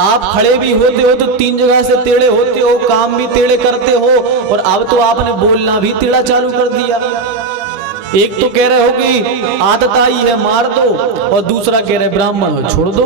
आप खड़े भी होते हो तो 3 जगह से टेढ़े होते हो, काम भी टेढ़े करते हो, और अब तो आपने बोलना भी टेढ़ा चालू कर दिया। एक तो कह रहे हो कि आदत आई है मार दो, और दूसरा कह रहे ब्राह्मण हो छोड़ दो।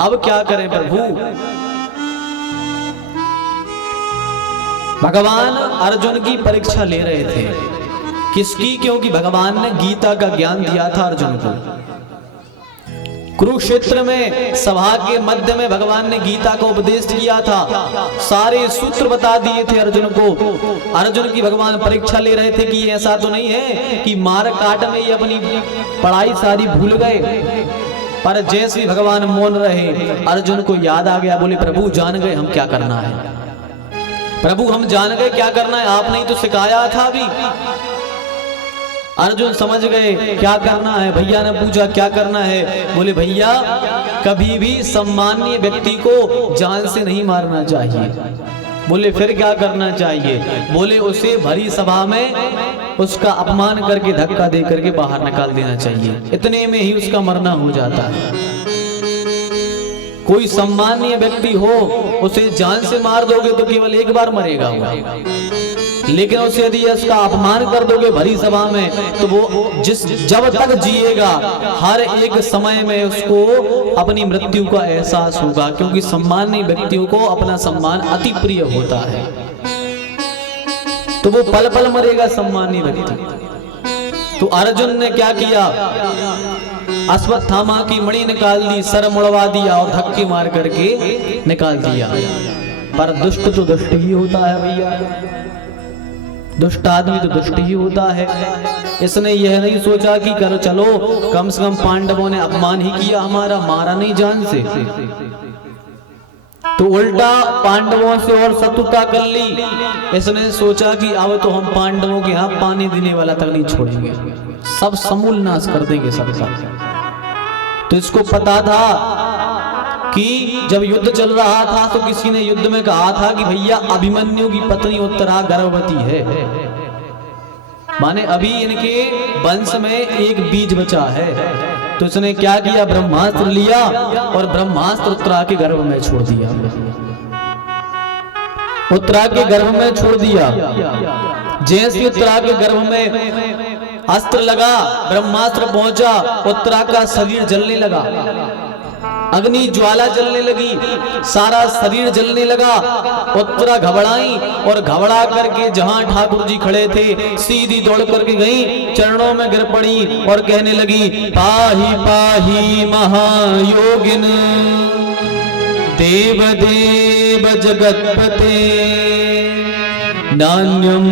अब क्या करें प्रभु? भगवान अर्जुन की परीक्षा ले रहे थे। किसकी? क्योंकि भगवान ने गीता का ज्ञान दिया था अर्जुन को। कुरुक्षेत्र में सभा के मध्य में भगवान ने गीता का उपदेश किया था, सारे सूत्र बता दिए थे अर्जुन को। अर्जुन की भगवान परीक्षा ले रहे थे कि ऐसा तो नहीं है कि मार काट में ही अपनी पढ़ाई सारी भूल गए। पर जैसे ही भगवान मौन रहे, अर्जुन को याद आ गया, बोले प्रभु जान गए हम क्या करना है। प्रभु हम जान गए क्या करना है, आपने ही तो सिखाया था अभी। अर्जुन समझ गए क्या करना है। भैया ने पूछा क्या करना है, बोले भैया कभी भी सम्मानीय व्यक्ति को जान से नहीं मारना चाहिए। बोले फिर क्या करना चाहिए? बोले उसे भरी सभा में उसका अपमान करके धक्का दे करके बाहर निकाल देना चाहिए, इतने में ही उसका मरना हो जाता है। कोई सम्मानीय व्यक्ति हो, उसे जान से मार दोगे तो केवल एक बार मरेगा वो, लेकिन उसे यदि उसका अपमान कर दोगे भरी सभा में, तो वो जब तक जिएगा हर एक समय में उसको अपनी मृत्यु का एहसास होगा, क्योंकि सम्मानीय व्यक्तियों को अपना सम्मान अति प्रिय होता है, तो वो पल पल मरेगा सम्मानीय व्यक्ति। तो अर्जुन ने क्या किया? अश्वत्थामा की मणि निकाल दी, सर मुड़वा दिया और धक्के मार करके निकाल दिया। पर दुष्ट तो दुष्ट ही होता है भैया, दुष्ट आदमी तो दुष्ट ही होता है। इसने यह नहीं सोचा कि करो चलो कम से कम पांडवों ने अपमान ही किया हमारा, मारा नहीं जान से, तो उल्टा पांडवों से और शत्रुता कर ली। इसने सोचा कि अब तो हम पांडवों के यहाँ पानी देने वाला तक नहीं छोड़ेंगे, सब समूल नाश कर देंगे सबका। तो इसको पता था कि जब युद्ध चल रहा था तो किसी ने युद्ध में कहा था कि भैया अभिमन्यु की पत्नी उत्तरा गर्भवती है, माने अभी इनके वंश में एक बीज बचा है। तो इसने क्या किया? ब्रह्मास्त्र लिया और ब्रह्मास्त्र उत्तरा के गर्भ में छोड़ दिया, उत्तरा के गर्भ में छोड़ दिया। जैसे उत्तरा के गर्भ में अस्त्र लगा, ब्रह्मास्त्र पहुंचा, उत्तरा का शरीर जलने लगा, अग्नि ज्वाला जलने लगी, सारा शरीर जलने लगा। उत्तरा घबराई और घबरा करके जहां ठाकुर जी खड़े थे सीधी दौड़ करके गई, चरणों में गिर पड़ी और कहने लगी पाही पाही महायोगिन देव देव जगतपते नान्यम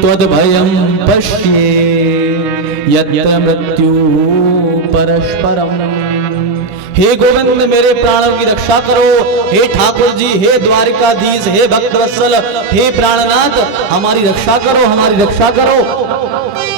त्वद्भयं पश्ये यत्र मृत्यु परस्परम। हे गोविंद मेरे प्राणों की रक्षा करो, हे ठाकुर जी, हे द्वारिकाधीश, हे भक्तवत्सल, हे प्राणनाथ हमारी रक्षा करो, हमारी रक्षा करो।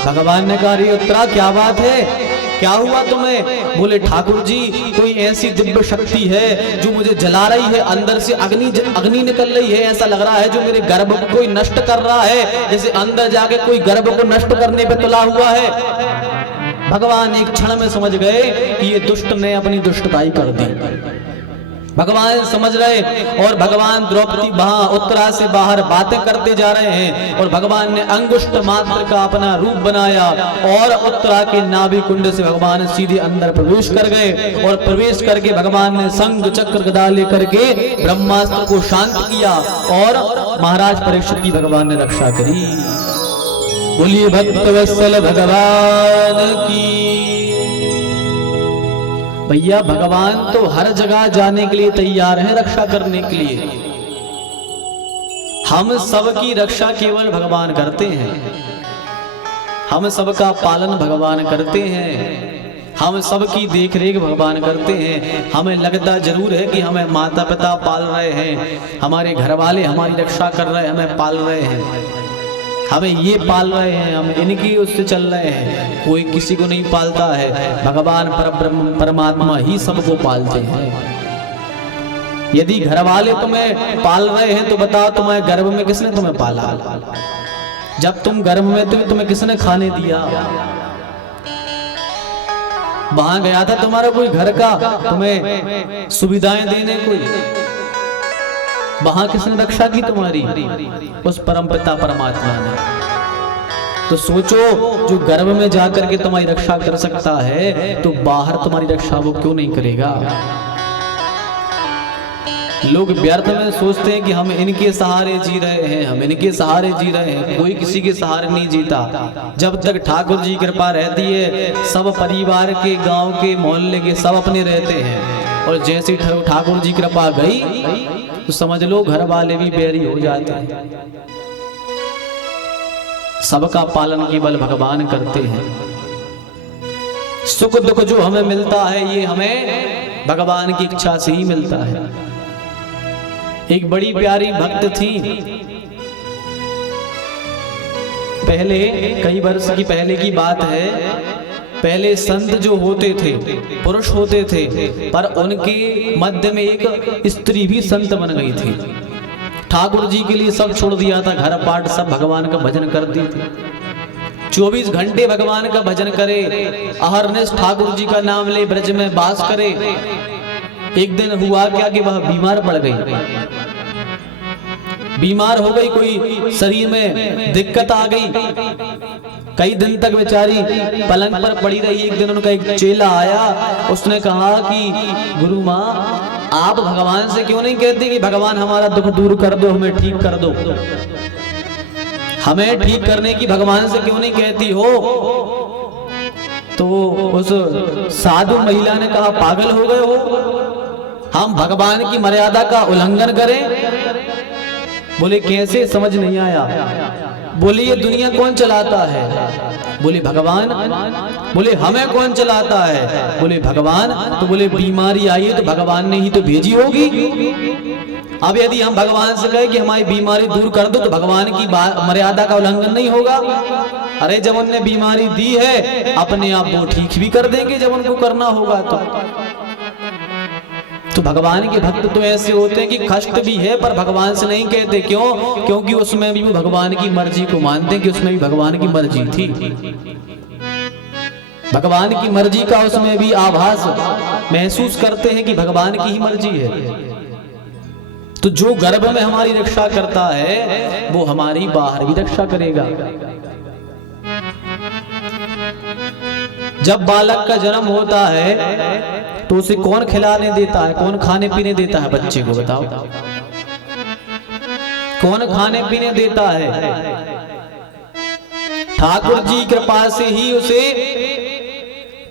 भगवान ने कहा रे उत्तरा क्या बात है, क्या हुआ तुम्हें? बोले ठाकुर जी कोई ऐसी दिव्य शक्ति है जो मुझे जला रही है, अंदर से अग्नि निकल रही है, ऐसा लग रहा है जो मेरे गर्भ को कोई नष्ट कर रहा है, जैसे अंदर जाके कोई गर्भ को नष्ट करने पे तुला हुआ है। भगवान एक क्षण में समझ गए कि ये दुष्ट ने अपनी दुष्टताई कर दी। भगवान समझ रहे और भगवान द्रौपदी वहां उत्तरा से बाहर बातें करते जा रहे हैं और भगवान ने अंगुष्ठ मात्र का अपना रूप बनाया और उत्तरा के नाभि कुंड से भगवान सीधे अंदर प्रवेश कर गए और प्रवेश करके भगवान ने शंख चक्र गदा लेकर के ब्रह्मास्त्र को शांत किया और महाराज परीक्षित की भगवान ने रक्षा करी। बोलिए भक्तवत्सल भगवान की। भैया भगवान तो हर जगह जाने के लिए तैयार है, रक्षा करने के लिए। हम सबकी रक्षा केवल भगवान करते हैं, हम सबका पालन भगवान करते हैं, हम सबकी देख रेख भगवान करते हैं। हमें लगता जरूर है कि हमें माता पिता पाल रहे हैं, हमारे घर वाले हमारी रक्षा कर रहे हैं, हमें पाल रहे हैं, हमें ये पाल रहे हैं, हम इनकी उससे चल रहे हैं। कोई किसी को नहीं पालता है, भगवान परब्रह्म परमात्मा ही सबको पालते हैं। यदि घर वाले तुम्हें पाल रहे हैं तो बताओ तुम्हें गर्भ में किसने तुम्हें पाला? जब तुम गर्भ में थे तुम्हें किसने खाने दिया? वहां गया था तुम्हारा कोई घर का तुम्हें सुविधाएं देने, कोई वहां किसने रक्षा की तुम्हारी? उस परमपिता परमात्मा ने। तो सोचो, जो गर्भ में जाकर के तुम्हारी रक्षा कर सकता है तो बाहर तुम्हारी रक्षा वो क्यों नहीं करेगा? लोग व्यर्थ में सोचते हैं कि हम इनके सहारे जी रहे हैं, हम इनके सहारे जी रहे हैं। कोई किसी के सहारे नहीं जीता। जब तक ठाकुर जी की कृपा रहती है, सब परिवार के, गांव के, मोहल्ले के सब अपने रहते हैं। और जैसे ठाकुर जी की कृपा गई तो समझ लो घर वाले भी बैरी हो जाते हैं। सबका पालन केवल भगवान करते हैं। सुख दुख जो हमें मिलता है ये हमें भगवान की इच्छा से ही मिलता है। एक बड़ी प्यारी भक्त थी, पहले कई वर्ष की पहले की बात है। पहले संत जो होते थे पुरुष होते थे, पर उनके मध्य में एक स्त्री भी संत बन गई थी। ठाकुर जी के लिए सब छोड़ दिया था, घर पाठ सब, भगवान का भजन करती थी। 24 घंटे भगवान का भजन करे, अहरनिश ठाकुर जी का नाम ले, ब्रज में वास करे। एक दिन हुआ क्या कि वह बीमार पड़ गई, बीमार हो गई, कोई शरीर में दिक्कत आ गई। कई दिन तक बेचारी पलंग पर पड़ी रही। एक दिन उनका एक चेला आया, उसने कहा कि गुरु माँ, आप भगवान से क्यों नहीं कहते कि भगवान हमारा दुख दूर कर दो, हमें ठीक कर दो? हमें ठीक करने की भगवान से क्यों नहीं कहती हो? तो उस साधु महिला ने कहा, पागल हो गए हो, हम भगवान की मर्यादा का उल्लंघन करें? बोले कैसे, समझ नहीं आया। बोले ये दुनिया कौन चलाता है? बोले भगवान। बोले हमें कौन चलाता है? बोले भगवान। तो बोले बीमारी आई है तो भगवान ने ही तो भेजी होगी। अब यदि हम भगवान से कहें कि हमारी बीमारी दूर कर दो तो भगवान की मर्यादा का उल्लंघन नहीं होगा? अरे जब उनने बीमारी दी है अपने आप वो ठीक भी कर देंगे जब उनको करना होगा। तो भगवान के भक्त तो ऐसे होते हैं कि कष्ट भी है पर भगवान से नहीं कहते। क्यों? क्योंकि उसमें भी वो भगवान की मर्जी को मानते हैं कि उसमें भी भगवान की मर्जी थी। भगवान की मर्जी का उसमें भी आभास महसूस करते हैं कि भगवान की ही मर्जी है। तो जो गर्भ में हमारी रक्षा करता है वो हमारी बाहर भी रक्षा करेगा। जब बालक का जन्म होता है तो उसे कौन खिलाने देता है, कौन खाने पीने देता है बच्चे को? बताओ, कौन खाने पीने देता है? ठाकुर जी कृपा से ही उसे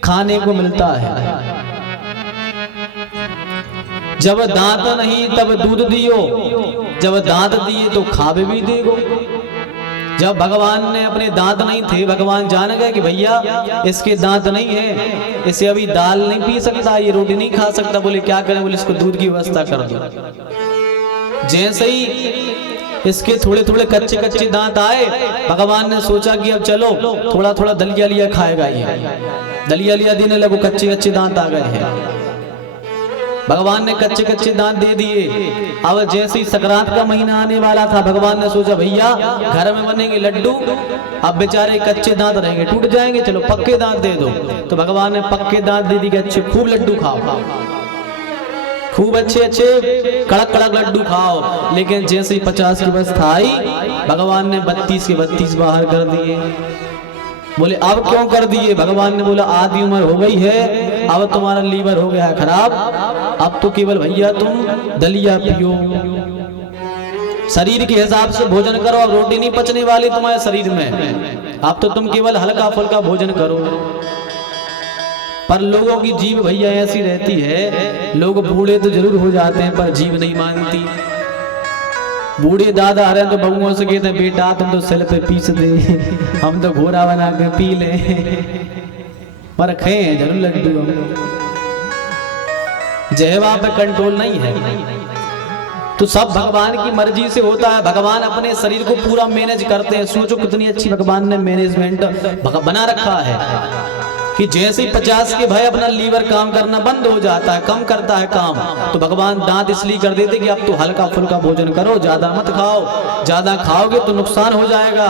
खाने को मिलता है। जब दांत नहीं तब दूध दियो, जब दांत दिए तो खावे भी देगो। जब भगवान ने अपने दांत नहीं थे, भगवान जान गए कि भैया इसके दांत नहीं है, इसे अभी दाल नहीं पी सकता, ये रोटी नहीं खा सकता। बोले क्या करें? बोले इसको दूध की व्यवस्था कर दो। जैसे ही इसके थोड़े थोड़े कच्चे कच्चे दांत आए, भगवान ने सोचा कि अब चलो थोड़ा थोड़ा दलिया लिया खाएगा ये। दलिया लिया देने लगो, कच्चे कच्चे दांत आ गए हैं। भगवान ने कच्चे कच्चे दांत दे दिए। अब जैसे ही संक्रांत का महीना आने वाला था, भगवान ने सोचा भैया घर में बनेंगे लड्डू, अब बेचारे कच्चे दांत रहेंगे, टूट जाएंगे, चलो पक्के दांत दे दो। तो भगवान ने पक्के दांत दे दिए, अच्छे खूब लड्डू खाओ, खूब अच्छे अच्छे कड़क कड़क लड्डू खाओ। लेकिन जैसे ही 50 की अवस्था आई, भगवान ने 32 के 32 बाहर कर दिए। बोले अब क्यों कर दिए? भगवान ने बोला आधी उम्र हो गई है, अब तुम्हारा लीवर हो गया है खराब, अब तो केवल भैया तुम दलिया पियो, शरीर के हिसाब से भोजन करो, अब रोटी नहीं पचने वाली तुम्हारे शरीर में, अब तो तुम केवल हल्का फुल्का भोजन करो। पर लोगों की जीभ भैया ऐसी रहती है, लोग बूढ़े तो जरूर हो जाते हैं पर जीभ नहीं मानती। बूढ़े दादा आ रहे हैं तो बबुओं से कहते हैं बेटा तुम तो सिल पे पीस दे, हम तो घोड़ा बना के पी ले, पर खाए जरूर लड्डू हम। जहवा पे कंट्रोल नहीं है। तो सब भगवान की मर्जी से होता है। भगवान अपने शरीर को पूरा मैनेज करते हैं। सोचो कितनी अच्छी भगवान ने मैनेजमेंट बना रखा है कि जैसे ही 50 के भाई अपना लीवर काम करना बंद हो जाता है, कम करता है काम, तो भगवान दांत इसलिए कर देते कि अब तो हल्का फुल्का भोजन करो, ज्यादा मत खाओ, ज्यादा खाओगे तो नुकसान हो जाएगा।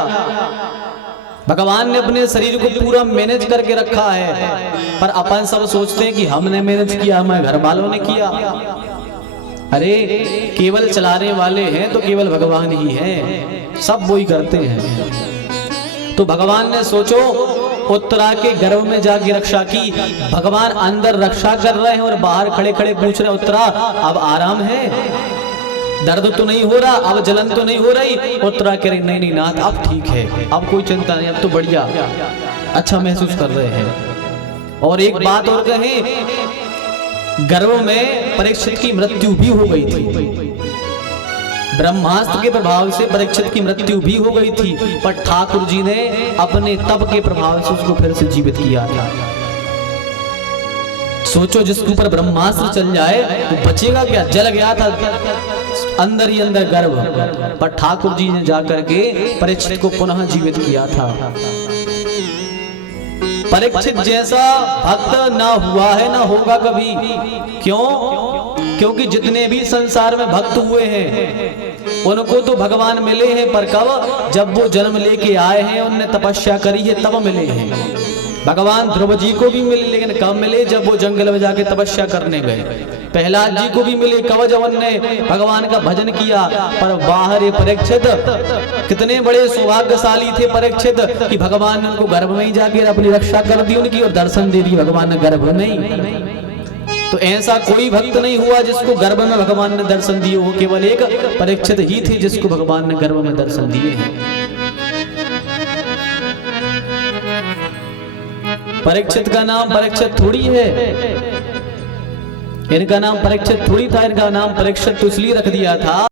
भगवान ने अपने शरीर को पूरा मैनेज करके रखा है, पर अपन सब सोचते हैं कि हमने मैनेज किया, हमारे घर वालों ने किया। अरे केवल चलाने वाले हैं तो केवल भगवान ही हैं, सब वही करते हैं। तो भगवान ने सोचो उत्तरा के गर्भ में जाके रक्षा की। भगवान अंदर रक्षा कर रहे हैं और बाहर खड़े खड़े पूछ रहे हैं, उत्तरा अब आराम है, दर्द तो नहीं हो रहा, अब जलन तो नहीं हो रही? उत्तरा कह रही नहीं नहीं नाथ अब ठीक है, अब कोई चिंता नहीं, अब तो बढ़िया अच्छा महसूस कर रहे हैं। और एक बात और कहें, गर्भ में परीक्षित की मृत्यु भी हो गई थी, ब्रह्मास्त्र के प्रभाव से परीक्षित की मृत्यु भी हो गई थी, पर ठाकुर जी ने अपने तप के प्रभाव से उसको फिर से जीवित किया था। सोचो जिसके ऊपर ब्रह्मास्त्र चल जाए तो बचेगा क्या? जल गया था अंदर ही अंदर गर्भ, पर ठाकुर जी ने जाकर के परीक्षित को पुनः जीवित किया था। परीक्षित जैसा भक्त ना हुआ है ना होगा कभी। क्यों? क्योंकि जितने भी संसार में भक्त हुए हैं उनको तो भगवान मिले हैं, पर कब? जब वो जन्म लेके आए हैं, उनने तपस्या करी है तब मिले हैं। भगवान ध्रुव जी को भी मिले, लेकिन कब मिले? जब वो जंगल में जाके तपस्या करने गए। प्रहलाद जी को भी मिले कब? जब उन्होंने भगवान का भजन किया। पर बाहर परीक्षित कितने बड़े सौभाग्यशाली थे परीक्षित कि भगवान ने उनको गर्भ में ही जाके अपनी रक्षा कर दी उनकी और दर्शन दे दी भगवान ने गर्भ में ही। तो ऐसा कोई भक्त नहीं हुआ जिसको गर्भ में भगवान ने दर्शन दिए हो, केवल एक परीक्षित ही थे जिसको भगवान ने गर्भ में दर्शन दिए हैं। परीक्षित का नाम परीक्षित थोड़ी है, इनका नाम परीक्षित थोड़ी था, इनका नाम परीक्षित तो इसलिए रख दिया था